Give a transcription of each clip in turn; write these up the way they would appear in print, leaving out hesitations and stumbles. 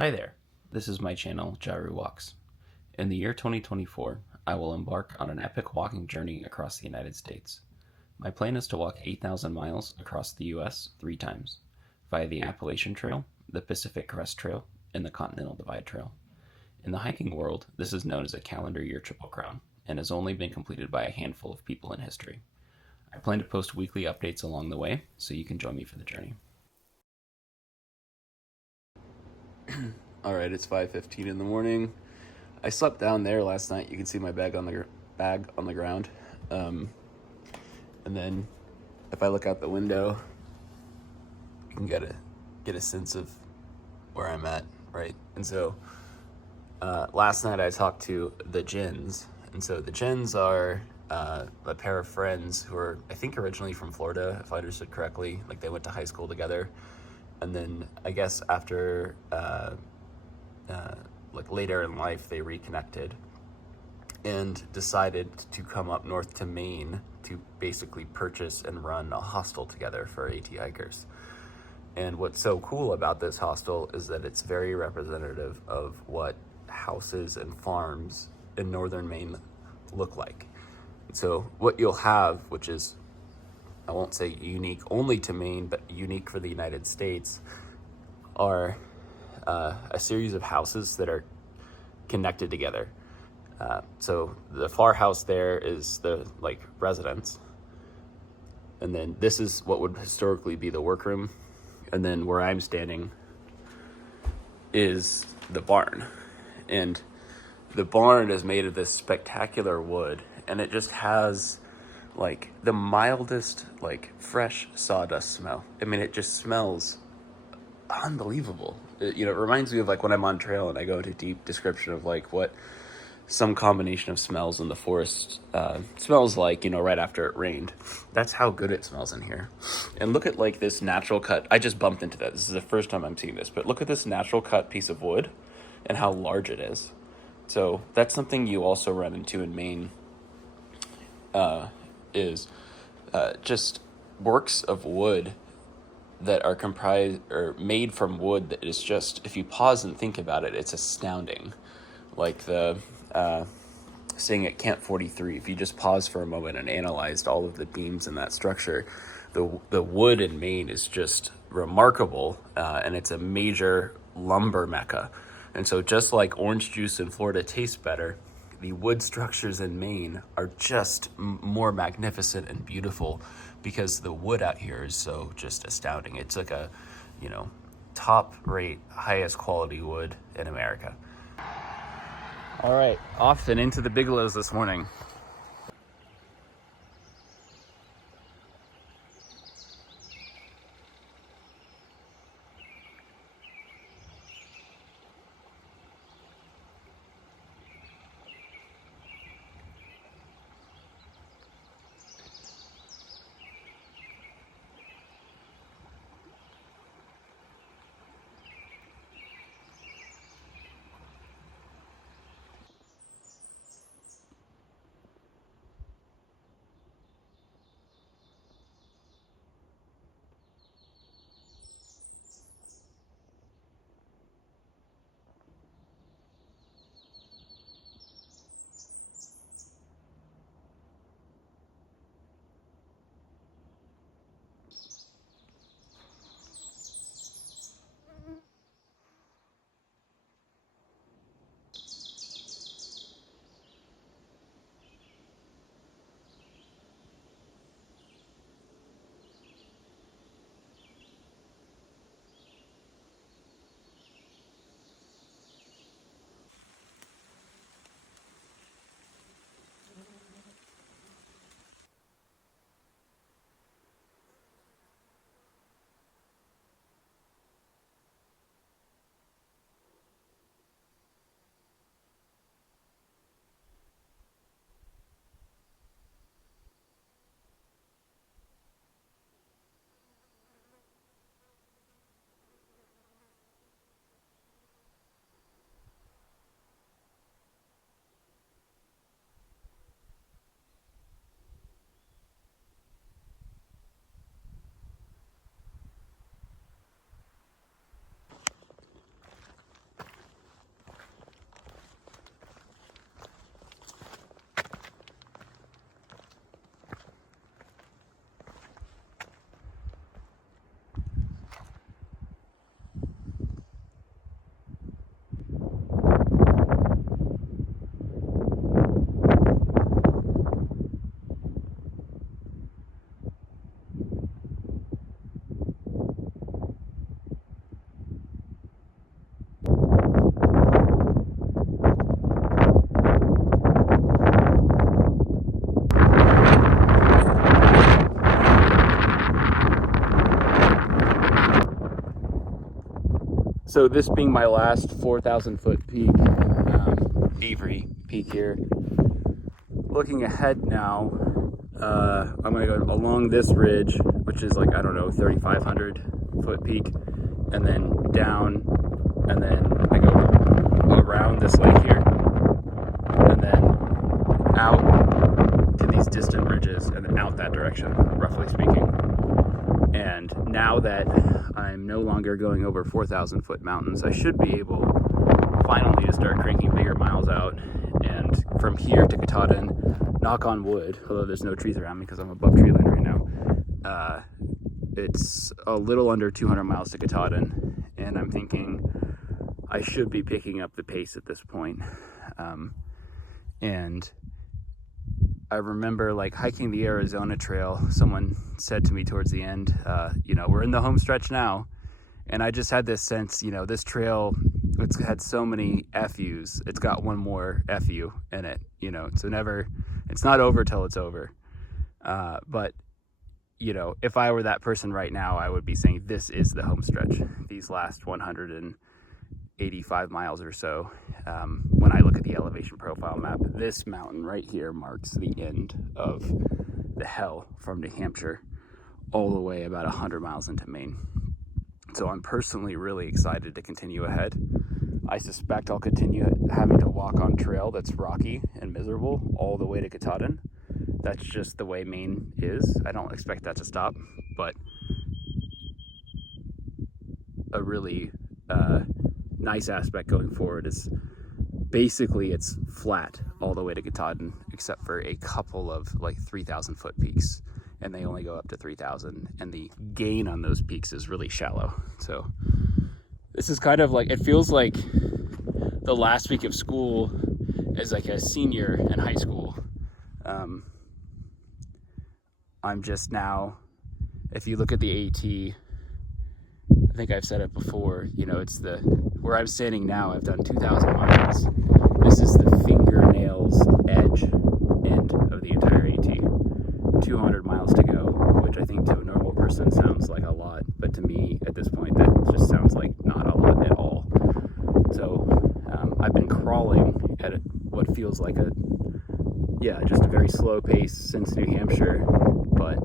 Hi there, this is my channel, Jaru Walks. In the year 2024, I will embark on an epic walking journey across the United States. My plan is to walk 8,000 miles across the US 3 times, via the Appalachian Trail, the Pacific Crest Trail, and the Continental Divide Trail. In the hiking world, this is known as a calendar year Triple Crown, and has only been completed by a handful of people in history. I plan to post weekly updates along the way, so you can join me for the journey. All right, it's 5:15 in the morning. I slept down there last night. You can see my bag on the ground. And then if I look out the window, you can get a sense of where I'm at, right? And so last night I talked to the Gins, and so the Gins are a pair of friends who are, I think, originally from Florida, if I understood correctly. Like, they went to high school together, and then I guess after like later in life they reconnected and decided to come up north to Maine to basically purchase and run a hostel together for AT hikers. And what's so cool about this hostel is that it's very representative of what houses and farms in northern Maine look like. So what you'll have, which is, I won't say unique only to Maine, but unique for the United States, are a series of houses that are connected together. So the far house there is the residence, and then this is what would historically be the workroom, and then where I'm standing is the barn. And the barn is made of this spectacular wood, and it just has like the mildest fresh sawdust smell. I mean, it just smells unbelievable. It reminds me of when I'm on trail and I go into deep description of what some combination of smells in the forest smells like, right after it rained. That's how good it smells in here. And look at this natural cut. I just bumped into that. This is the first time I'm seeing this, but look at this natural cut piece of wood and how large it is. So that's something you also run into in Maine, is just works of wood that are comprised or made from wood that is just, if you pause and think about it, it's astounding. Like the saying at Camp 43, if you just pause for a moment and analyzed all of the beams in that structure, the wood in Maine is just remarkable, and it's a major lumber mecca. And so just like orange juice in Florida tastes better, the wood structures in Maine are just more magnificent and beautiful because the wood out here is so just astounding. It's like a, top rate, highest quality wood in America. All right, off and into the Bigelows this morning. So this being my last 4,000 foot peak, Avery Peak here. Looking ahead now, I'm gonna go along this ridge, which is like, I don't know, 3,500 foot peak, and then down, and then I go around this lake here, and then out to these distant ridges, and then out that direction, roughly speaking. And now that I'm no longer going over 4,000 foot mountains, I should be able finally to start cranking bigger miles out. And from here to Katahdin, knock on wood, although there's no trees around me because I'm above tree line right now, it's a little under 200 miles to Katahdin, and I'm thinking I should be picking up the pace at this point. And I remember like hiking the Arizona Trail, someone said to me towards the end, you know, we're in the home stretch now. And I just had this sense, you know, this trail, it's had so many FUs. It's got one more FU in it, you know, so it's not over till it's over. But, you know, if I were that person right now, I would be saying this is the home stretch, these last 185 miles or so. When I look at the elevation profile map, this mountain right here marks the end of the hell from New Hampshire all the way about 100 miles into Maine. So I'm personally really excited to continue ahead. I suspect I'll continue having to walk on trail that's rocky and miserable all the way to Katahdin. That's just the way Maine is. I don't expect that to stop, but a really nice aspect going forward is basically it's flat all the way to Katahdin, except for a couple of like 3,000 foot peaks, and they only go up to 3,000, and the gain on those peaks is really shallow. So this is kind of like, it feels like the last week of school as like a senior in high school. I'm just now, if you look at the AT, I think I've said it before, you know, it's where I'm standing now, I've done 2,000 miles. This is the fingernails edge end of the entire AT. 200 miles to go, which I think to a normal person sounds like a lot, but to me at this point that just sounds like not a lot at all. So I've been crawling at what feels like just a very slow pace since New Hampshire, but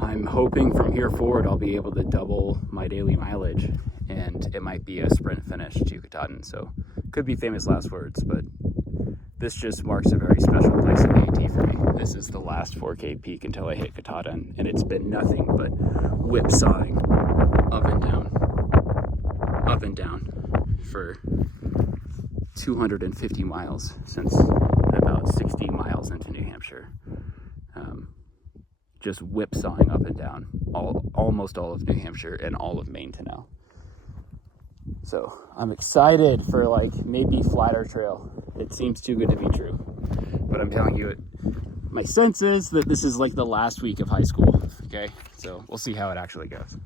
I'm hoping from here forward I'll be able to double my daily mileage, and it might be a sprint finish to Katahdin. So could be famous last words, but this just marks a very special place in the AT for me. This is the last 4K peak until I hit Katahdin, and it's been nothing but whipsawing up and down for 250 miles since about 60 miles into New Hampshire. Just whipsawing up and down almost all of New Hampshire and all of Maine to now. So I'm excited for like maybe flatter trail. It seems too good to be true, but I'm telling you, my sense is that this is like the last week of high school. Okay, so we'll see how it actually goes.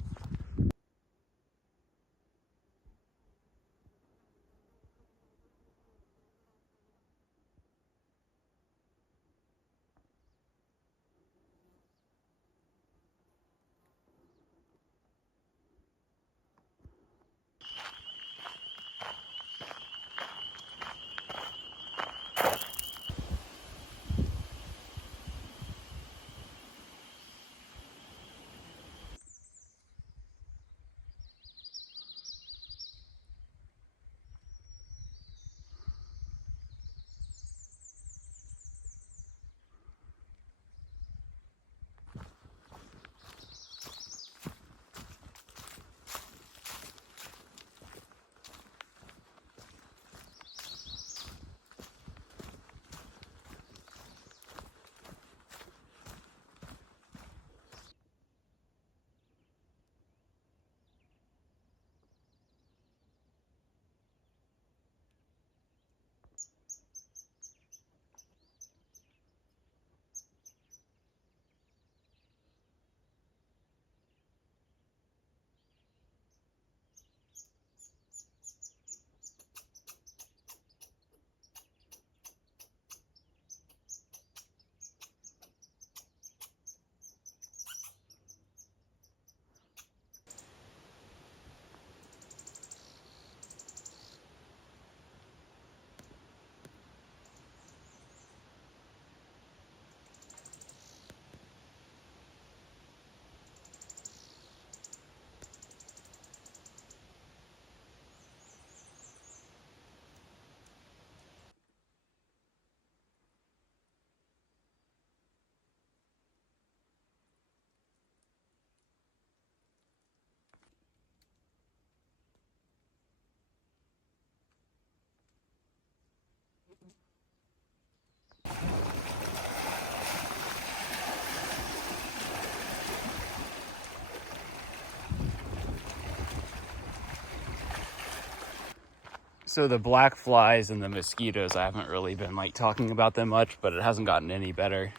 So the black flies and the mosquitoes, I haven't really been like talking about them much, but it hasn't gotten any better.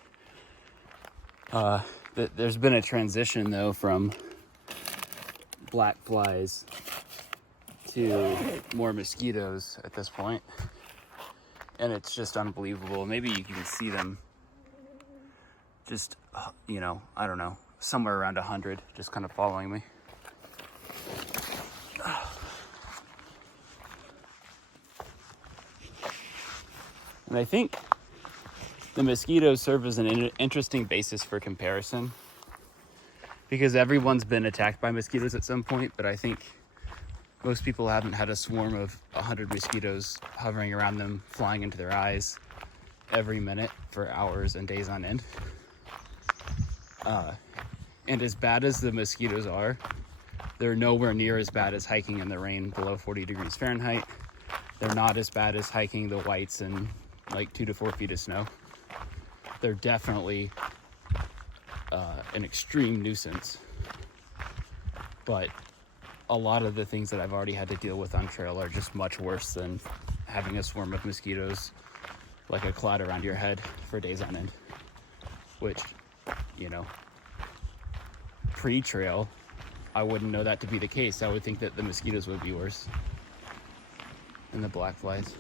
There's been a transition though from black flies to more mosquitoes at this point, and it's just unbelievable. Maybe you can see them just, I don't know, somewhere around 100, just kind of following me. And I think the mosquitoes serve as an interesting basis for comparison, because everyone's been attacked by mosquitoes at some point, but I think most people haven't had a swarm of 100 mosquitoes hovering around them, flying into their eyes every minute for hours and days on end. And as bad as the mosquitoes are, they're nowhere near as bad as hiking in the rain below 40 degrees Fahrenheit. They're not as bad as hiking the whites in like 2 to 4 feet of snow. They're definitely an extreme nuisance. But a lot of the things that I've already had to deal with on trail are just much worse than having a swarm of mosquitoes like a cloud around your head for days on end. Which, pre-trail, I wouldn't know that to be the case. I would think that the mosquitoes would be worse than the black flies.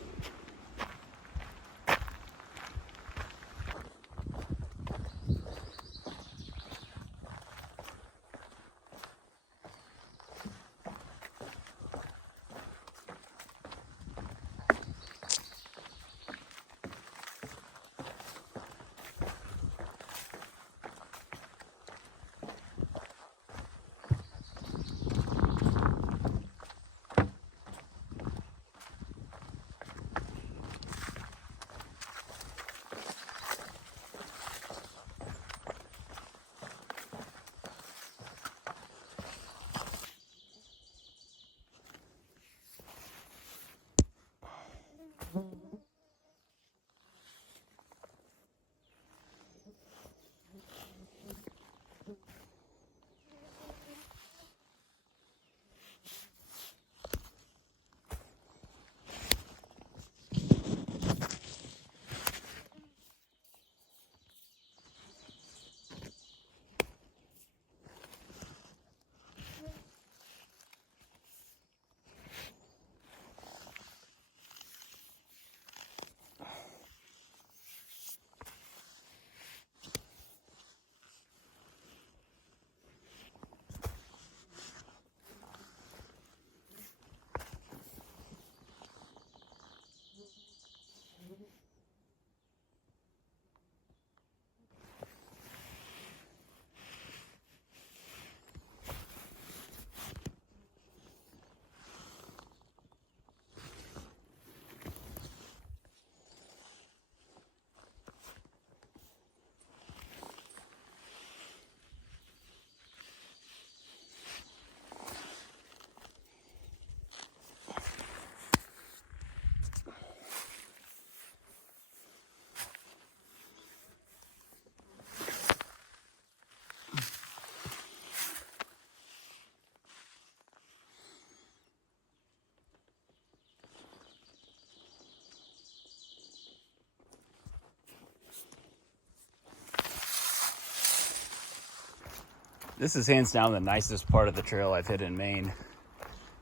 This is hands down the nicest part of the trail I've hit in Maine.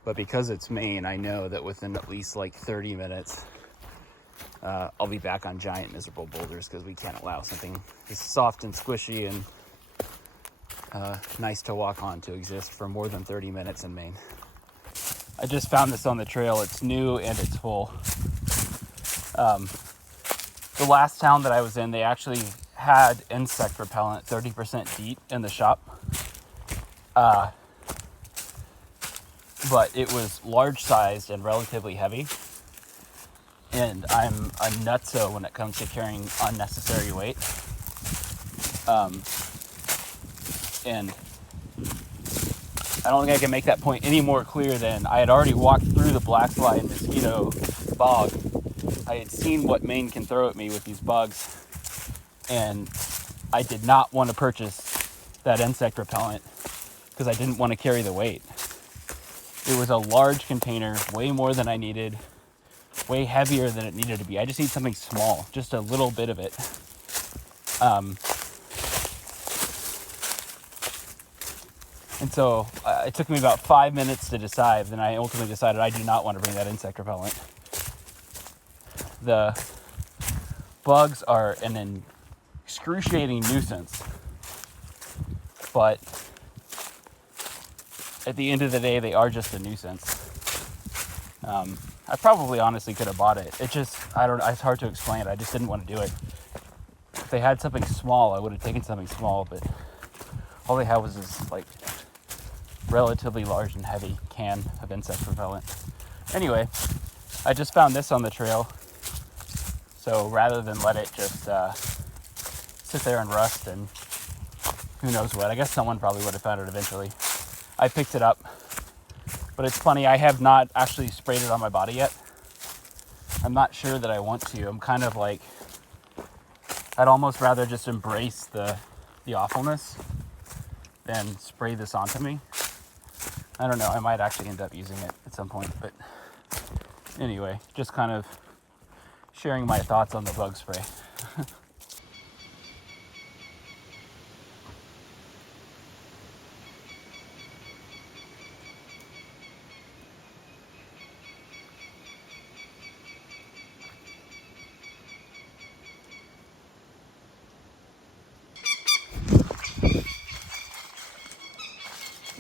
But because it's Maine, I know that within at least like 30 minutes, I'll be back on giant miserable boulders, because we can't allow something as soft and squishy and nice to walk on to exist for more than 30 minutes in Maine. I just found this on the trail. It's new and it's full. The last town that I was in, they actually had insect repellent 30% DEET in the shop. But it was large sized and relatively heavy. And I'm a nutso when it comes to carrying unnecessary weight. And I don't think I can make that point any more clear than I had already walked through the blackfly and mosquito bog. I had seen what Maine can throw at me with these bugs, and I did not want to purchase that insect repellent because I didn't want to carry the weight. It was a large container, way more than I needed. way heavier than it needed to be. I just need something small, just a little bit of it. And so it took me about 5 minutes to decide. Then I ultimately decided I do not want to bring that insect repellent. The bugs are an excruciating nuisance, but at the end of the day, they are just a nuisance. I probably honestly could have bought it. It's hard to explain it. I just didn't want to do it. If they had something small, I would have taken something small, but all they had was this like relatively large and heavy can of insect repellent. Anyway, I just found this on the trail. So rather than let it just sit there and rust and who knows what, I guess someone probably would have found it eventually. I picked it up, but it's funny, I have not actually sprayed it on my body yet. I'm not sure that I want to. I'm kind of like, I'd almost rather just embrace the awfulness than spray this onto me. I don't know, I might actually end up using it at some point, but anyway, just kind of sharing my thoughts on the bug spray.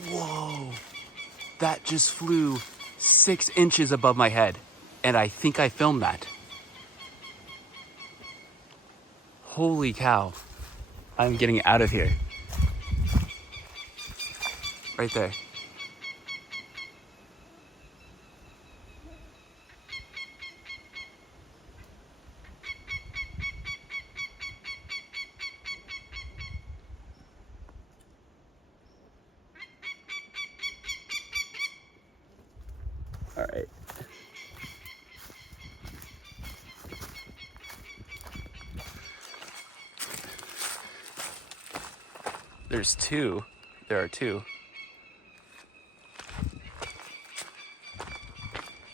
Whoa, that just flew 6 inches above my head, and I think I filmed that. Holy cow. I'm getting out of here. Right there. All right. There's two. There are two.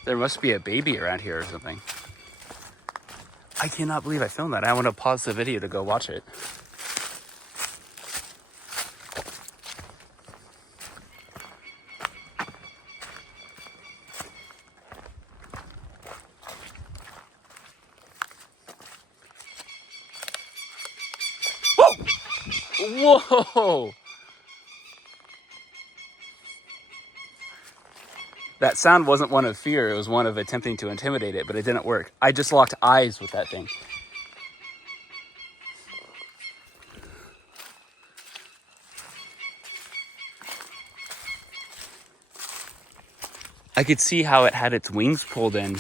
There must be a baby around here or something. I cannot believe I filmed that. I want to pause the video to go watch it. Whoa! Whoa! That sound wasn't one of fear, it was one of attempting to intimidate it, but it didn't work. I just locked eyes with that thing. I could see how it had its wings pulled in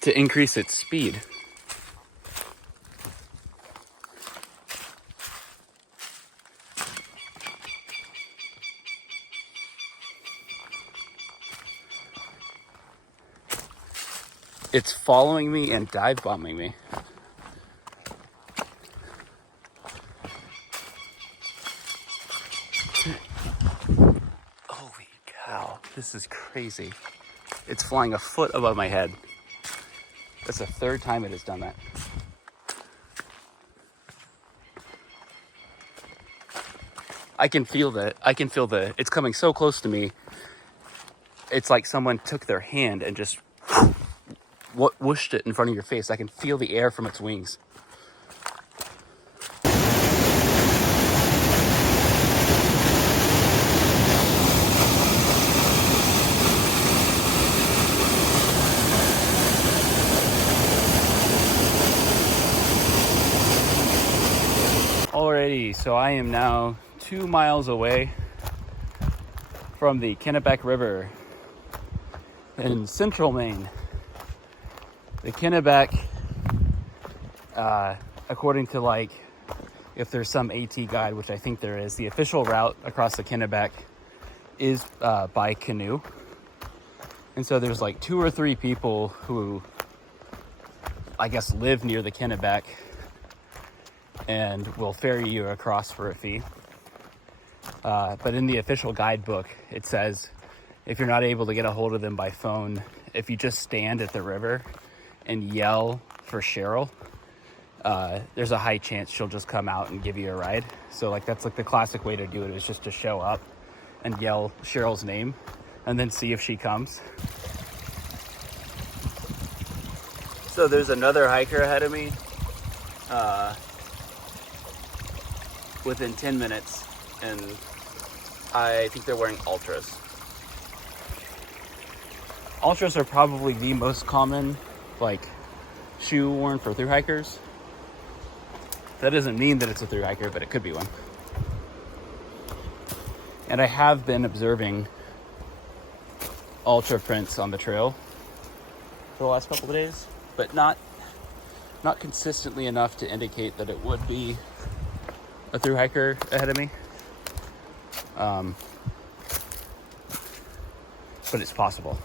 to increase its speed. It's following me and dive bombing me. Holy cow, this is crazy. It's flying a foot above my head. That's the third time it has done that. I can feel it's coming so close to me. It's like someone took their hand and just whooshed it in front of your face. I can feel the air from its wings. Alrighty, so I am now 2 miles away from the Kennebec River in central Maine. The Kennebec, according to like, if there's some AT guide, which I think there is, the official route across the Kennebec is by canoe. And so there's like 2 or 3 people who, I guess, live near the Kennebec and will ferry you across for a fee. But in the official guidebook, it says if you're not able to get a hold of them by phone, if you just stand at the river and yell for Cheryl, there's a high chance she'll just come out and give you a ride. So like that's like the classic way to do it, is just to show up and yell Cheryl's name and then see if she comes. So there's another hiker ahead of me within 10 minutes, and I think they're wearing Ultras. Ultras are probably the most common like shoe worn for through hikers. That doesn't mean that it's a through hiker, but it could be one. And I have been observing Ultra prints on the trail for the last couple of days, but not consistently enough to indicate that it would be a through hiker ahead of me. But it's possible.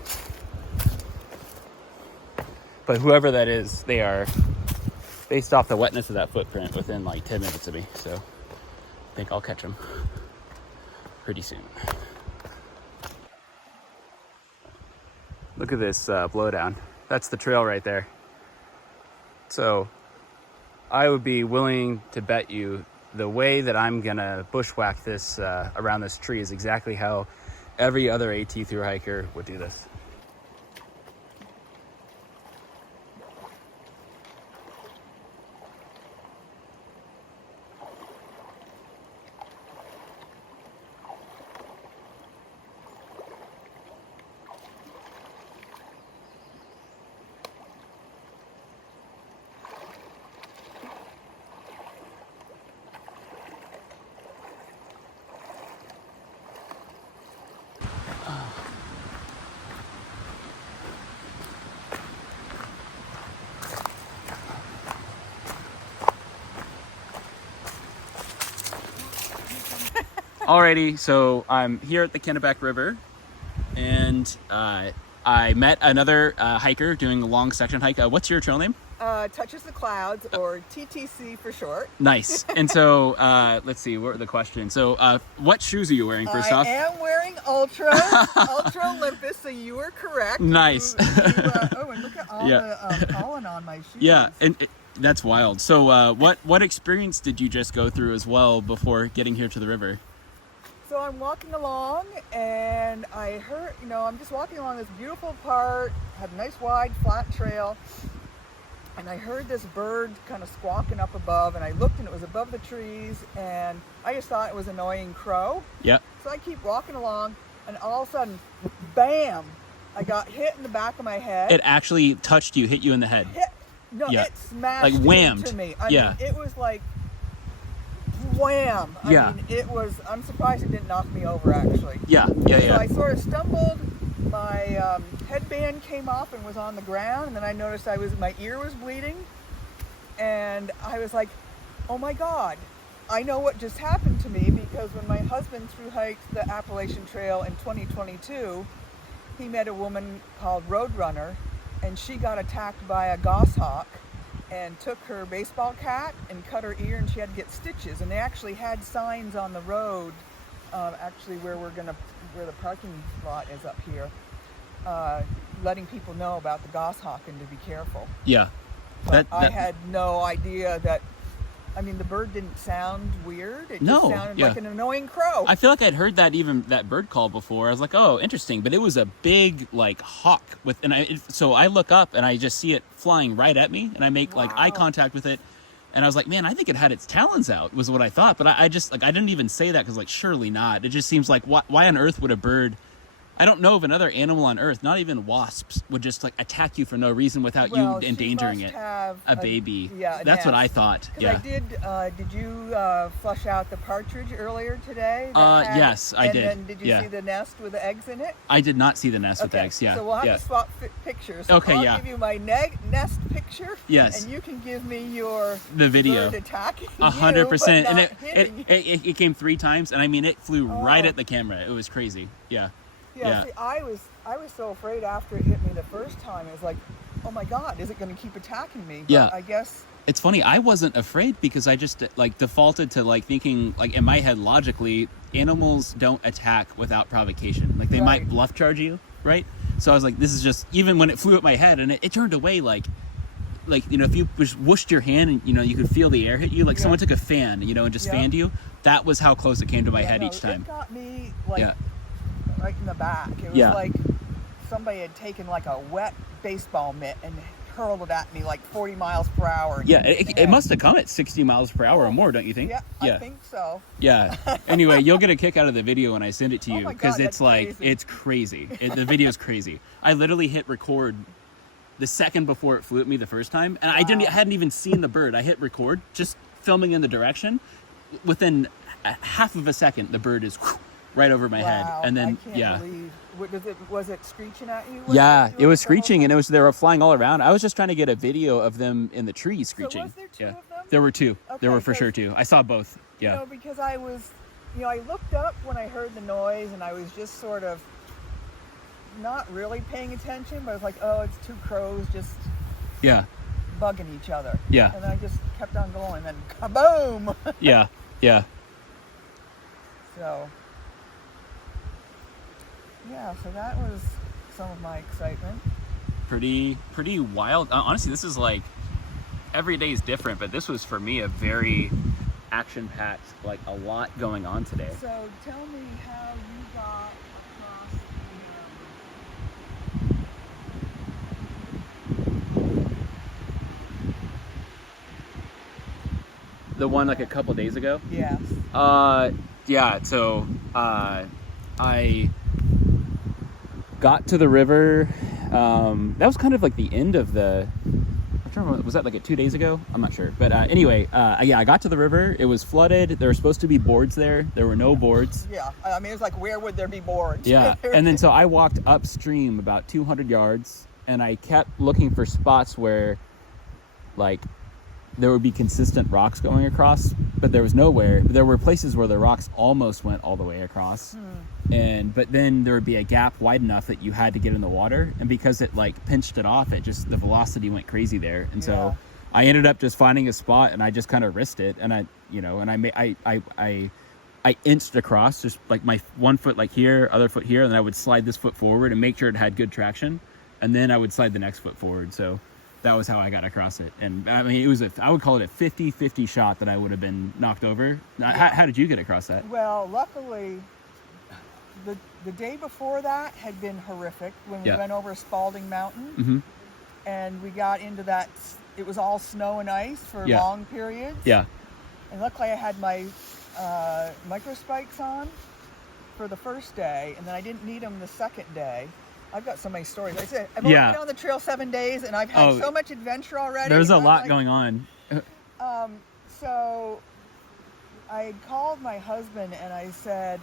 But whoever that is, they are, based off the wetness of that footprint, within like 10 minutes of me. So I think I'll catch them pretty soon. Look at this blowdown. That's the trail right there. So I would be willing to bet you the way that I'm gonna bushwhack this around this tree is exactly how every other AT through hiker would do this. Alrighty, so I'm here at the Kennebec River, and I met another hiker doing a long section hike. What's your trail name? Touches the Clouds, or TTC for short. Nice. And so, let's see, what are the questions? So, what shoes are you wearing first off? I am wearing Ultra Olympus, so you were correct. Nice. Oh, and look at all the pollen on my shoes. Yeah, and that's wild. So, what experience did you just go through as well before getting here to the river? So I'm walking along, and I heard, I'm just walking along this beautiful part, had a nice wide flat trail, and I heard this bird kind of squawking up above, and I looked, and it was above the trees, and I just thought it was an annoying crow. Yep. So I keep walking along, and all of a sudden, bam, I got hit in the back of my head. It actually touched you, hit you in the head. It smashed like whammed into me. I mean, it was like wham. Yeah. I mean, it was, I'm surprised it didn't knock me over, actually. Yeah. So I sort of stumbled, my headband came off and was on the ground, and then I noticed my ear was bleeding, and I was like, oh my God, I know what just happened to me, because when my husband thru hiked the Appalachian Trail in 2022, he met a woman called Roadrunner, and she got attacked by a goshawk and took her baseball cap and cut her ear, and she had to get stitches. And they actually had signs on the road, actually where the parking lot is up here, letting people know about the goshawk and to be careful. Yeah. But I had no idea that, I mean, the bird didn't sound weird. It just sounded like an annoying crow. I feel like I'd heard that bird call before. I was like, oh, interesting. But it was a big, like, hawk so I look up and I just see it flying right at me, and I make like eye contact with it. And I was like, man, I think it had its talons out, was what I thought. But I just, like, I didn't even say that because, like, surely not. It just seems like, why on earth would a bird, I don't know of another animal on earth, not even wasps, would just like attack you for no reason without you endangering it. A baby. Yeah, that's what I thought. Yeah. Did you flush out the partridge earlier today? Yes, I did. And then did you see the nest with the eggs in it? I did not see the nest with eggs. Yeah. So we'll have to swap pictures. So I'll give you my nest picture. Yes. And you can give me the video. Bird attacking 100%. And it came 3 times, and I mean, it flew right at the camera. It was crazy. Yeah. Yeah, see, I was so afraid after it hit me the first time. It was like, oh my God, is it going to keep attacking me? But Yeah. I guess. It's funny, I wasn't afraid because I just like defaulted to like thinking like in my head logically, animals don't attack without provocation. Like they might Right. bluff charge you, right? So I was like, this is just, even when it flew at my head and it turned away, like you know, if you just whooshed your hand and you know you could feel the air hit you, like Yeah. someone took a fan, you know, and just Yeah. fanned you. That was how close it came to my Yeah, head no, each time. It got me like Yeah. right in the back. It was Yeah. like somebody had taken like a wet baseball mitt and hurled it at me like 40 miles per hour. Yeah, it must have come at 60 miles per hour or more, don't you think? Yeah, I think so. Yeah. Anyway, you'll get a kick out of the video when I send it to Oh you my because God, it's that's like crazy. it's crazy. The video's crazy. I literally hit record the second before it flew at me the first time, and I hadn't even seen the bird. I hit record, just filming in the direction. Within half of a second, the bird is right over my head, and then I can't believe. Was it screeching at you? Yeah, it was the whole screeching, and time? they were flying all around. I was just trying to get a video of them in the trees screeching. was there two of them? There were two. There were Okay, for sure 'cause- two. I saw both. Yeah. You know, because I was, I looked up when I heard the noise, and I was just sort of not really paying attention, but I was like, oh, it's two crows just Yeah. bugging each other. Yeah. And then I just kept on going, and then kaboom! Yeah. Yeah. So, yeah, so that was some of my excitement. Pretty wild. Honestly, this is like every day is different, but this was for me a very action-packed, like a lot going on today. So tell me how you got across The one like a couple days ago. Yes. Yeah. So I got to the river. That was kind of like the end of the. I'm trying to remember, was that like 2 days ago? I'm not sure. But anyway, yeah, I got to the river. It was flooded. There were supposed to be boards there. There were no boards. Yeah, I mean, it's like, where would there be boards? Yeah. And then so I walked upstream about 200 yards, and I kept looking for spots where, like, there would be consistent rocks going across, but there was nowhere. There were places where the rocks almost went all the way across. But then there would be a gap wide enough that you had to get in the water, and because it like pinched it off, the velocity went crazy there. And so I ended up just finding a spot, and I just kind of risked it, and I inched across, just like my one foot like here, other foot here, and then I would slide this foot forward and make sure it had good traction, and then I would slide the next foot forward. So that was how I got across it. And I mean, I would call it a 50-50 shot that I would have been knocked over. How did you get across that? Well, luckily, the day before that had been horrific when we went over Spalding Mountain. Mm-hmm. And we got into that, it was all snow and ice for long periods. Yeah. And luckily I had my micro spikes on for the first day, and then I didn't need them the second day. I've got so many stories. I said, I've only been on the trail 7 days, and I've had so much adventure already. There's a lot going on. So I called my husband and I said,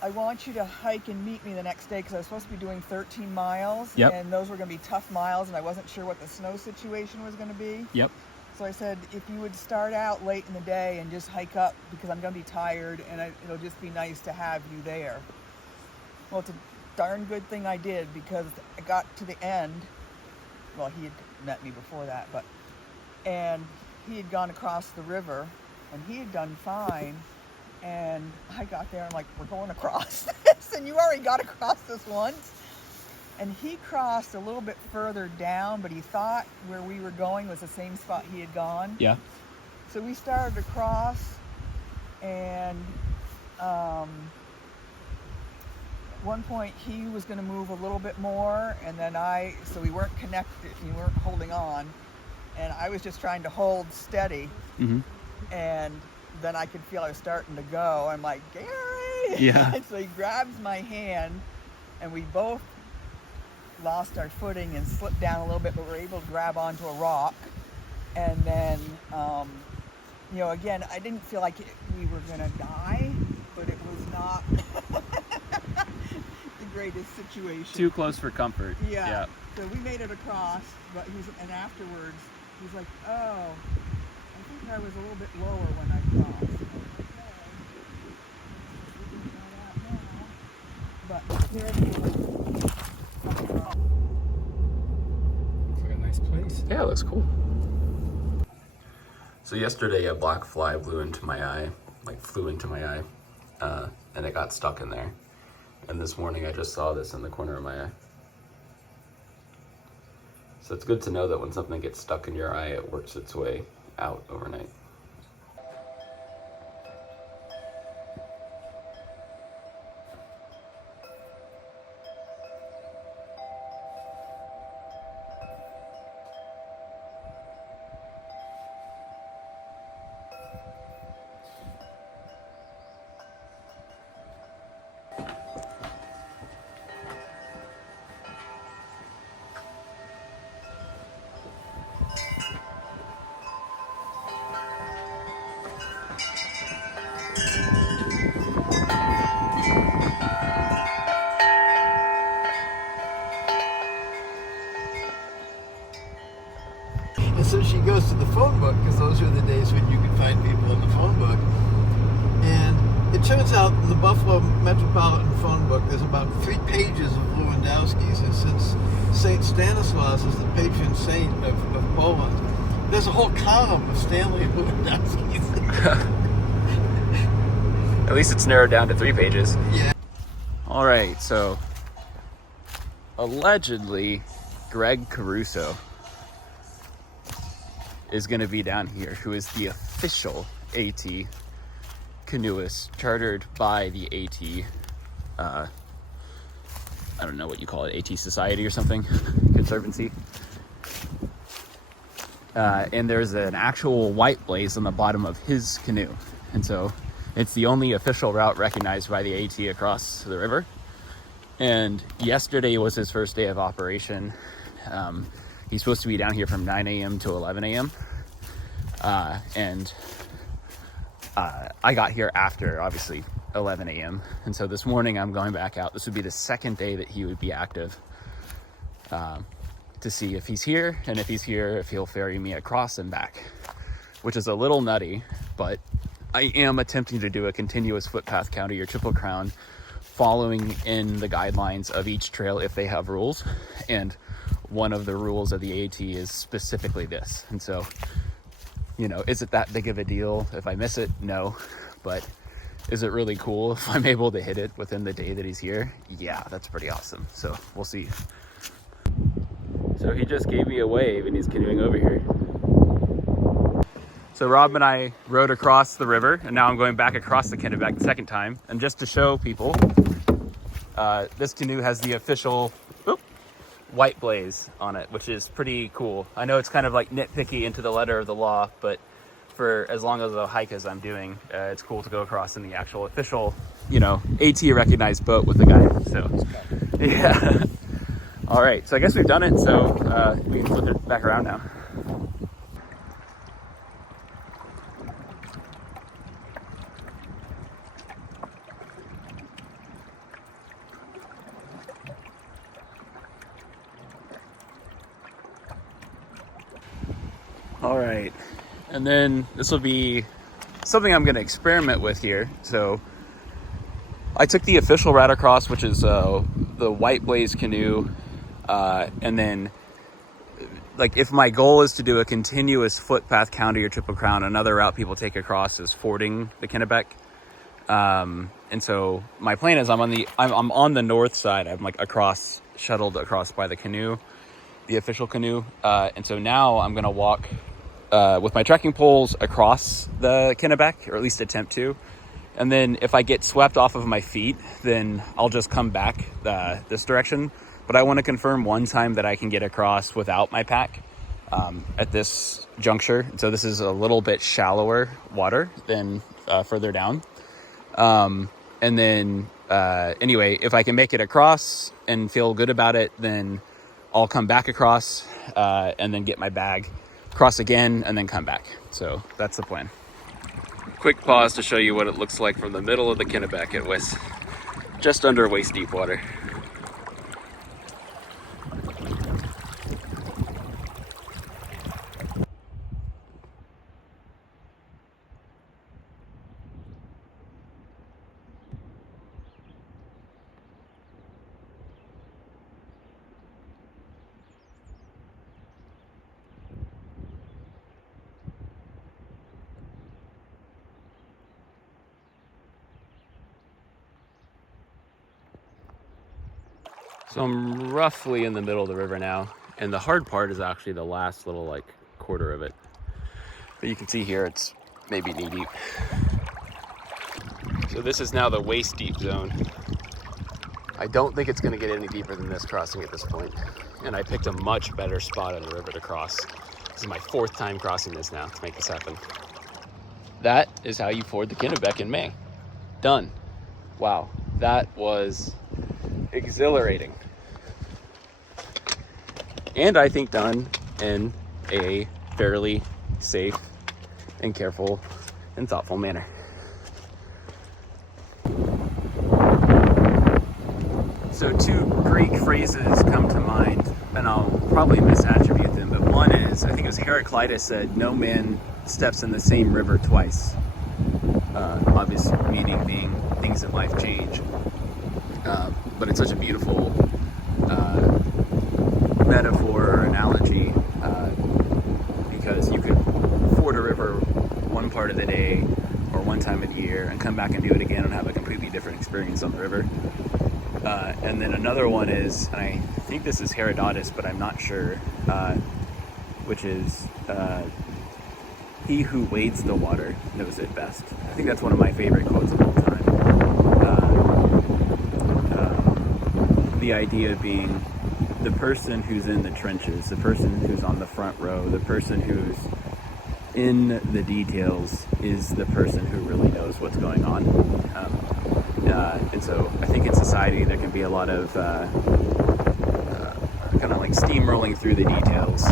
I want you to hike and meet me the next day, because I was supposed to be doing 13 miles. Yep. And those were going to be tough miles, and I wasn't sure what the snow situation was going to be. Yep. So I said, if you would start out late in the day and just hike up, because I'm going to be tired, and it'll just be nice to have you there. Well, it's a darn good thing I did, because I got to the end. Well, he had met me before that, and he had gone across the river, and he had done fine. And I got there, I'm like, we're going across this, and you already got across this once. And he crossed a little bit further down, but he thought where we were going was the same spot he had gone. Yeah. So we started to cross, and at one point he was going to move a little bit more, and then so we weren't connected, we weren't holding on, and I was just trying to hold steady. Mm-hmm. And then I could feel I was starting to go. I'm like, Gary! Yeah. And so he grabs my hand, and we both lost our footing and slipped down a little bit, but we were able to grab onto a rock. And then, again, I didn't feel like we were going to die, but it was not the greatest situation. Too close for comfort. Yeah. So we made it across, and afterwards, he's like, oh, I think I was a little bit lower when I crossed. But there it is. Yeah, it looks cool. So yesterday a black fly blew into my eye, like flew into my eye, and it got stuck in there. And this morning I just saw this in the corner of my eye. So it's good to know that when something gets stuck in your eye, it works its way out overnight. And so she goes to the phone book, because those were the days when you could find people in the phone book. And it turns out in the Buffalo Metropolitan Phone Book, there's about 3 pages of Lewandowski's. And since St. Stanislaus is the patron saint of Poland, there's a whole column of Stanley Lewandowski's. At least it's narrowed down to 3 pages. Yeah. All right, so allegedly Greg Caruso is going to be down here, who is the official AT canoeist chartered by the AT, I don't know what you call it, AT Society or something, Conservancy. And there's an actual white blaze on the bottom of his canoe. And so it's the only official route recognized by the AT across the river. And yesterday was his first day of operation. He's supposed to be down here from 9 a.m. to 11 a.m. And I got here after, obviously, 11 a.m. And so this morning I'm going back out. This would be the second day that he would be active, to see if he's here, and if he's here, if he'll ferry me across and back, which is a little nutty, but I am attempting to do a continuous footpath county or triple crown, following in the guidelines of each trail if they have rules. And one of the rules of the AT is specifically this. And so, you know, is it that big of a deal if I miss it? No. But is it really cool if I'm able to hit it within the day that he's here? Yeah, that's pretty awesome. So we'll see. So he just gave me a wave and he's canoeing over here. So Rob and I rode across the river, and now I'm going back across the Kennebec the second time. And just to show people, this canoe has the official white blaze on it, which is pretty cool. I know it's kind of like nitpicky into the letter of the law, but for as long as a hike as I'm doing, it's cool to go across in the actual official, you know, AT recognized boat with the guy. So yeah. All right, so I guess we've done it. So we can flip it back around now. All right, and then this will be something I'm going to experiment with here. So I took the official route across, which is the white blaze canoe, and then like if my goal is to do a continuous footpath county or triple crown, another route people take across is fording the Kennebec. And so my plan is I'm on the north side. I'm like shuttled across by the canoe, the official canoe. And so now I'm going to walk with my trekking poles across the Kennebec, or at least attempt to. And then if I get swept off of my feet, then I'll just come back this direction. But I want to confirm one time that I can get across without my pack at this juncture. So this is a little bit shallower water than further down. And then anyway, if I can make it across and feel good about it, then I'll come back across and then get my bag, cross again, and then come back. So that's the plan. Quick pause to show you what it looks like from the middle of the Kennebec. It was just under waist deep water. So I'm roughly in the middle of the river now, and the hard part is actually the last little like quarter of it. But you can see here it's maybe knee deep. So this is now the waist deep zone. I don't think it's going to get any deeper than this crossing at this point. And I picked a much better spot on the river to cross. This is my 4th time crossing this now to make this happen. That is how you ford the Kennebec in May. Done. Wow, that was exhilarating. And I think done in a fairly safe and careful and thoughtful manner. So 2 Greek phrases come to mind, and I'll probably misattribute them, but one is, I think it was Heraclitus said, no man steps in the same river twice. Obvious meaning being things in life change. But it's such a beautiful metaphor or analogy, because you could ford a river one part of the day or one time of the year and come back and do it again and have a completely different experience on the river. And then another one is, and I think this is Herodotus, but I'm not sure, which is, he who wades the water knows it best. I think that's one of my favorite quotes of all time. The idea being the person who's in the trenches, the person who's on the front row, the person who's in the details is the person who really knows what's going on. And so I think in society there can be a lot of kind of like steamrolling through the details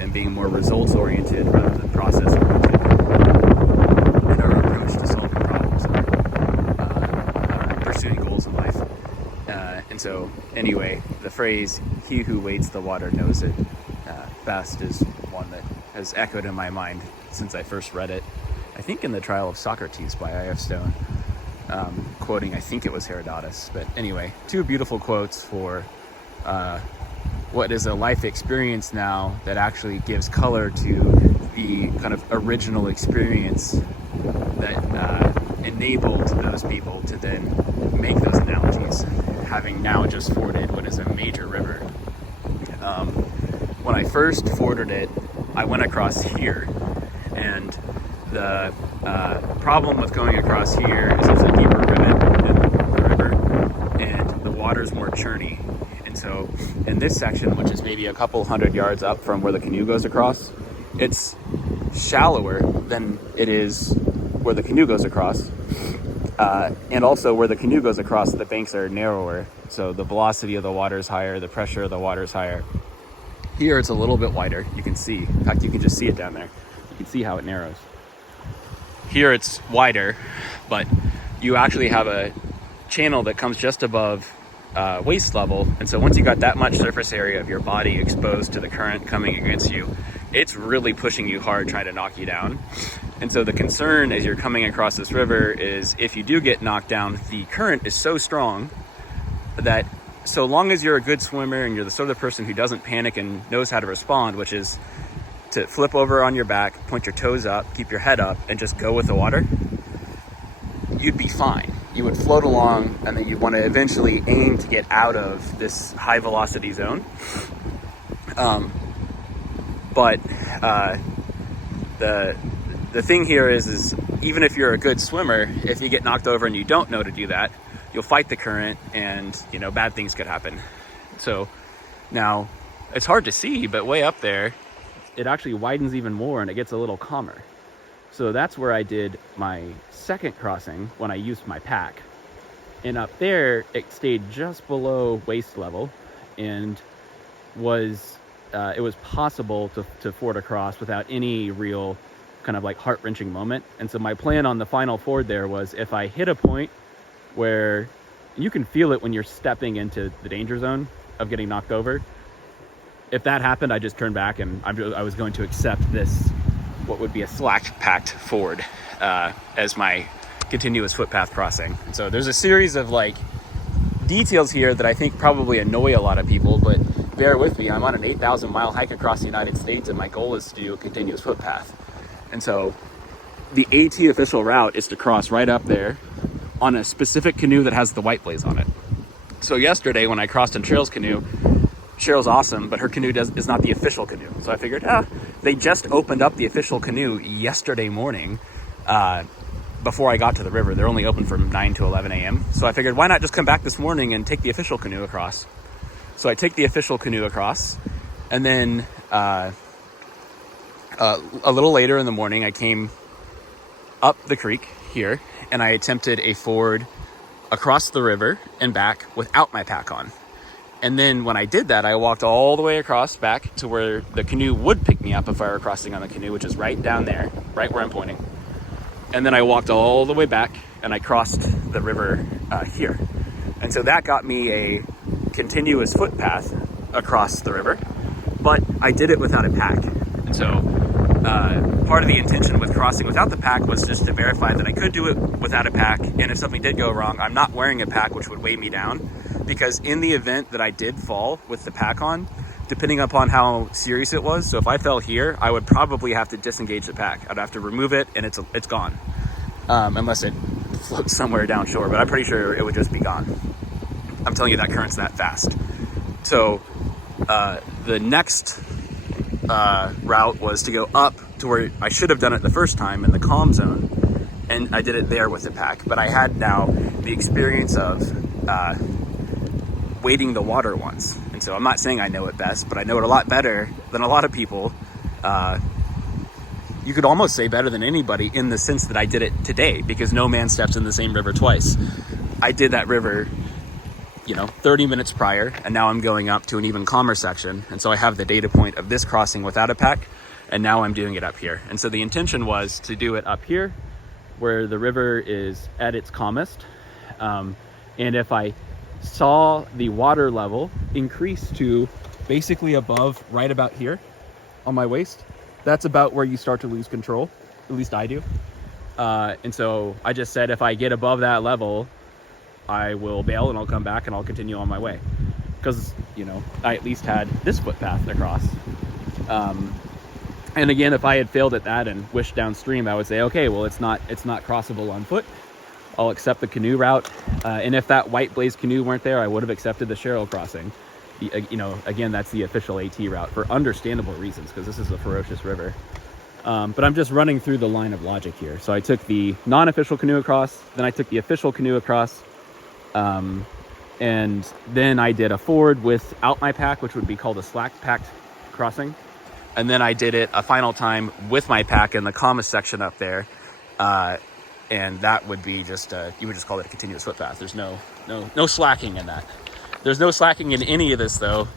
and being more results oriented rather than process oriented in our approach to solving problems and pursuing goals in life. And so anyway, the phrase, he who wades the water knows it best, is one that has echoed in my mind since I first read it, I think in The Trial of Socrates by I.F. Stone. Quoting, I think it was Herodotus, but anyway, 2 beautiful quotes for what is a life experience now that actually gives color to the kind of original experience that enabled those people to then make those analogies, having now just forded what is a major river. When I first forded it, I went across here, and the problem with going across here is there's a deeper rivet in the river, and the water's more churny. And so in this section, which is maybe a couple 100 yards up from where the canoe goes across, it's shallower than it is where the canoe goes across. And also where the canoe goes across, the banks are narrower. So the velocity of the water is higher, the pressure of the water is higher. Here it's a little bit wider, you can see. In fact, you can just see it down there. You can see how it narrows. Here it's wider, but you actually have a channel that comes just above waist level. And so once you got that much surface area of your body exposed to the current coming against you, it's really pushing you hard, trying to knock you down. And so the concern as you're coming across this river is if you do get knocked down, the current is so strong that so long as you're a good swimmer and you're the sort of person who doesn't panic and knows how to respond, which is to flip over on your back, point your toes up, keep your head up, and just go with the water, you'd be fine. You would float along, and then you'd want to eventually aim to get out of this high velocity zone. But the thing here is even if you're a good swimmer, if you get knocked over and you don't know to do that, you'll fight the current, and bad things could happen. So now it's hard to see, but way up there, it actually widens even more and it gets a little calmer. So that's where I did my second crossing when I used my pack. And up there, it stayed just below waist level, and it was possible to ford across without any real kind of like heart-wrenching moment. And so my plan on the final ford there was, if I hit a point where you can feel it when you're stepping into the danger zone of getting knocked over, if that happened, I just turned back and I was going to accept this, what would be a slack-packed ford, as my continuous footpath crossing. And so there's a series of like details here that I think probably annoy a lot of people, but bear with me. I'm on an 8,000 mile hike across the United States, and my goal is to do a continuous footpath. And so the AT official route is to cross right up there on a specific canoe that has the white blaze on it. So yesterday when I crossed in Cheryl's canoe, Cheryl's awesome, but her canoe is not the official canoe. So I figured, they just opened up the official canoe yesterday morning before I got to the river. They're only open from 9 to 11 a.m. So I figured, why not just come back this morning and take the official canoe across? So I take the official canoe across, and then a little later in the morning, I came up the creek here, and I attempted a ford across the river and back without my pack on. And then when I did that, I walked all the way across back to where the canoe would pick me up if I were crossing on the canoe, which is right down there, right where I'm pointing. And then I walked all the way back and I crossed the river here. And so that got me a continuous footpath across the river, but I did it without a pack. And so part of the intention with crossing without the pack was just to verify that I could do it without a pack. And if something did go wrong, I'm not wearing a pack, which would weigh me down. Because in the event that I did fall with the pack on, depending upon how serious it was, so if I fell here, I would probably have to disengage the pack. I'd have to remove it, and it's gone. Unless it floats somewhere down shore, but I'm pretty sure it would just be gone. I'm telling you, that current's that fast. So the next route was to go up to where I should have done it the first time in the calm zone, and I did it there with the pack. But I had now the experience of wading the water once, and so I'm not saying I know it best, but I know it a lot better than a lot of people. You could almost say better than anybody, in the sense that I did it today, because no man steps in the same river twice. I did that river 30 minutes prior, and now I'm going up to an even calmer section, and so I have the data point of this crossing without a pack, and now I'm doing it up here. And so the intention was to do it up here where the river is at its calmest, and if I saw the water level increase to basically above right about here on my waist, that's about where you start to lose control. At least I do. And so I just said, if I get above that level, I will bail and I'll come back and I'll continue on my way. Because, I at least had this footpath across. And again, if I had failed at that and wished downstream, I would say, okay, well, it's not crossable on foot. I'll accept the canoe route. And if that White Blaze canoe weren't there, I would have accepted the Cheryl crossing. Again, that's the official AT route for understandable reasons, because this is a ferocious river. But I'm just running through the line of logic here. So I took the non-official canoe across, then I took the official canoe across, and then I did a ford without my pack, which would be called a slack packed crossing. And then I did it a final time with my pack in the calmest section up there. And that would be just, you would just call it a continuous footpath. There's no slacking in that. There's no slacking in any of this, though.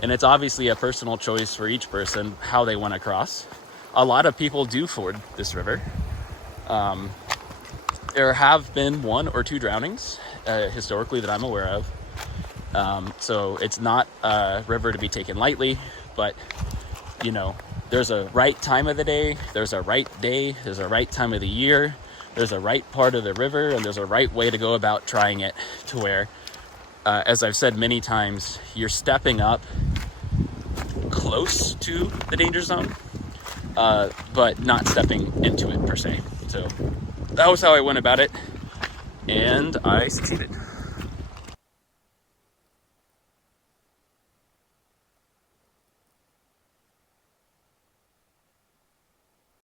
And it's obviously a personal choice for each person how they want to cross. A lot of people do ford this river. There have been 1 or 2 drownings historically that I'm aware of. So it's not a river to be taken lightly, but there's a right time of the day, there's a right day, there's a right time of the year, there's a right part of the river, and there's a right way to go about trying it, to where, as I've said many times, you're stepping up close to the danger zone, but not stepping into it per se. So that was how I went about it, and I succeeded.